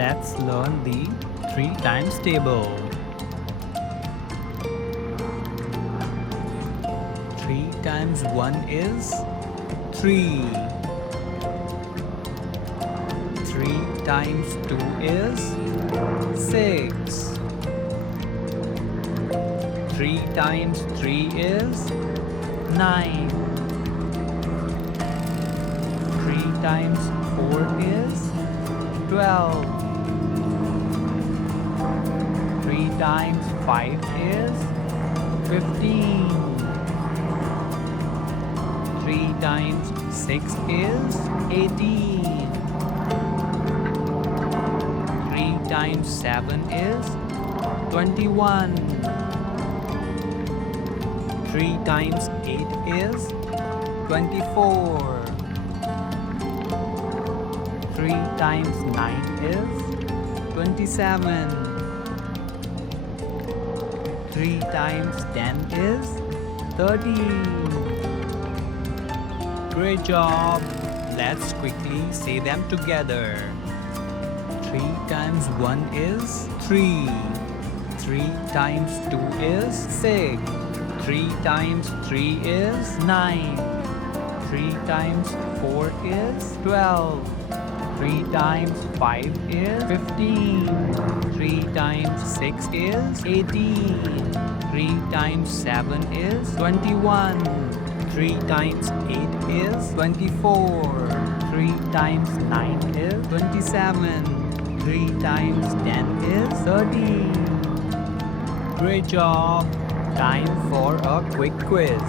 Let's learn the 3 times table. 3 times 1 is 3. 3 times 2 is 6. 3 times 3 is 9. 3 times 4 is 12. 3 times 5 is 15. 3 times 6 is 18. 3 times 7 is 21. 3 times 8 is 24. 3 times 9 is 27. 3 times 10 is 30. Great job! Let's quickly say them together. 3 times 1 is 3. 3 times 2 is 6. 3 times 3 is 9. 3 times 4 is 12. 3 times 5 is 15. 3 times 6 is 18. 3 times 7 is 21. 3 times 8 is 24. 3 times 9 is 27. 3 times 10 is 30. Great job! Time for a quick quiz.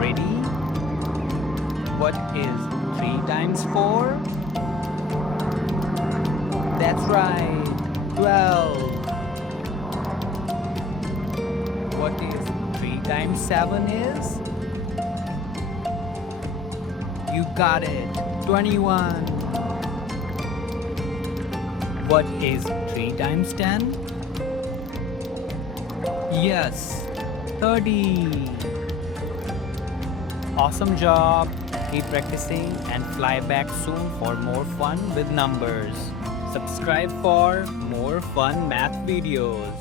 Ready? What is 3 times 4? That's right, 12. What is 3 times 7 is? You got it, 21. What is 3 times 10? Yes, 30. Awesome job. Keep practicing and fly back soon for more fun with numbers. Subscribe for more fun math videos.